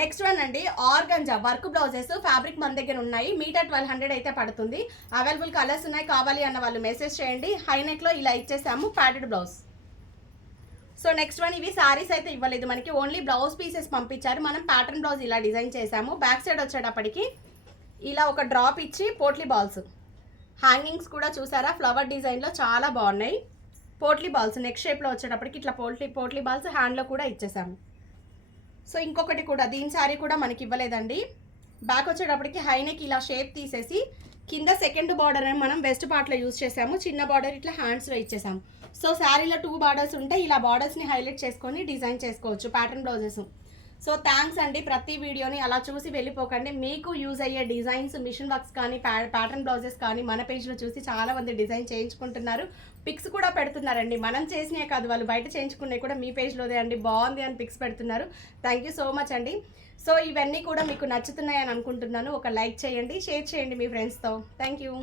Next one అండి organza work blouses fabric మన దగ్గర ఉన్నాయి. మీటర్ 1200 అయితే పడుతుంది. అవైలబుల్ కలర్స్ ఉన్నాయి, కావాలి అన్న వాళ్ళు మెసేజ్ చేయండి. హై నెక్లో ఇలా ఇచ్చేసాము padded blouse. So next one, ఇవి సారీస్ అయితే ఇవ్వలేదు మనకి, ఓన్లీ బ్లౌజ్ పీసెస్ పంపించారు. మనం ప్యాటర్న్ బ్లౌజ్ ఇలా డిజైన్ చేసాము. బ్యాక్ సైడ్ వచ్చేటప్పటికి ఇలా ఒక డ్రాప్ ఇచ్చి పోట్లీ బాల్స్, హ్యాంగింగ్స్ కూడా చూసారా ఫ్లవర్ డిజైన్లో చాలా బాగున్నాయి. పోట్లీ బాల్స్ నెక్ షేప్లో వచ్చేటప్పటికి ఇట్లా పోట్లీ బాల్స్ హ్యాండ్లో కూడా ఇచ్చేసాము. సో ఇంకొకటి కూడా, దీని శారీ కూడా మనకి ఇవ్వలేదండి. బ్యాక్ వచ్చేటప్పటికి హైనెక్ ఇలా షేప్ తీసేసి కింద సెకండ్ బార్డర్ అని మనం వెస్ట్ పార్ట్లో యూజ్ చేసాము. చిన్న బార్డర్ ఇట్లా హ్యాండ్స్లో ఇచ్చేసాము. సో శారీలో 2 బార్డర్స్ ఉంటే ఇలా బార్డర్స్ని హైలైట్ చేసుకొని డిజైన్ చేసుకోవచ్చు ప్యాటర్న్ బ్లౌజెస్. సో థ్యాంక్స్ అండి. ప్రతి వీడియోని అలా చూసి వెళ్ళిపోకండి. మీకు యూజ్ అయ్యే డిజైన్స్, మిషన్ వర్క్స్ కానీ ప్యాటర్న్ బ్లౌజెస్ కానీ మన పేజ్లో చూసి చాలా మంది డిజైన్ చేయించుకుంటున్నారు. పిక్స్ కూడా పెడుతున్నారండి. మనం చేసినే కాదు, వాళ్ళు బయట చేయించుకునే కూడా మీ పేజ్లోదే అండి, బాగుంది అని పిక్స్ పెడుతున్నారు. థ్యాంక్ యూ సో మచ్ అండి. సో ఇవన్నీ కూడా మీకు నచ్చుతున్నాయని అనుకుంటున్నాను. ఒక లైక్ చేయండి, షేర్ చేయండి మీ ఫ్రెండ్స్తో. Thank you.